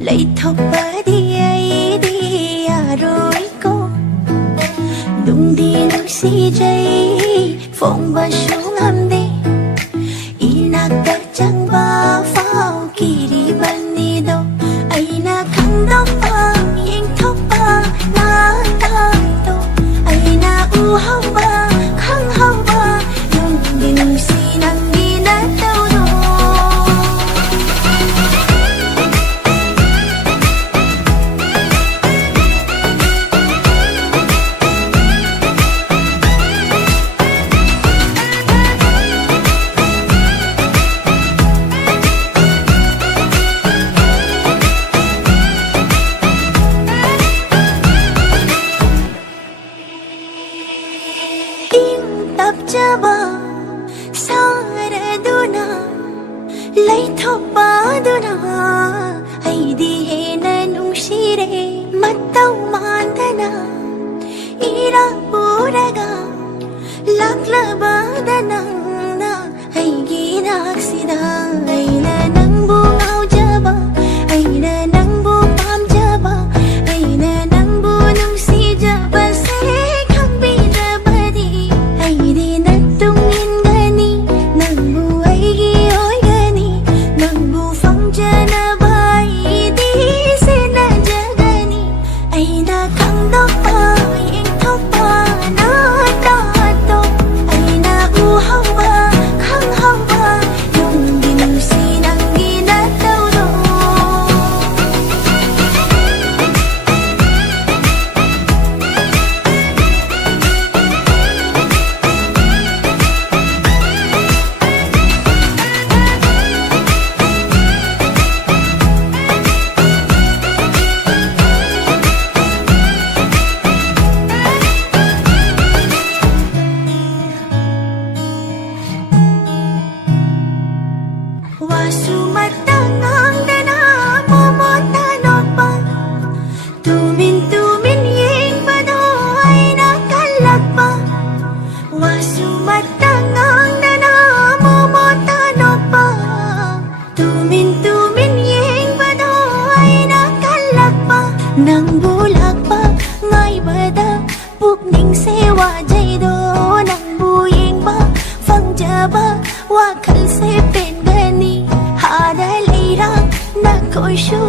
lấy thóc ba đi ai đi à rồi cô đung đi nước si dây phong ba xuống âm đi ina ta chẳng ba phao kỳ đi ban đi đâu ai na khăn đó ba yên thóc ba na ta đâu ai na u hao ba khăn hao ba đung đi nước si nang đi na đâu đâu tập cha ba sa ra duna lấy thóc ba duna ai đi he na nung shire matau mandana ira puraga lakla ba dana na ai gi na sida ai na nang bu ngau jaba ai na nang bu pam jaba ai na nang bu nung si jaba se khang bi ra ba di ai di na tung in gani nang bu ai gi oi gani nang bu phong jana bai di se na jagani ai na khang do pa in thok pa na ta to ai na u hau ba khang hau ba yung din si nang gi na tau do Wasumatangang dana momotanoppa tumin ying padoy nakalagpa Wasumatangang dana momotanoppa tumin ying padoy nakalagpa nang bulag pa ngay bada pukning sewa jay do nang buying ba phang jaba wakal se pen gani hada leira na koishu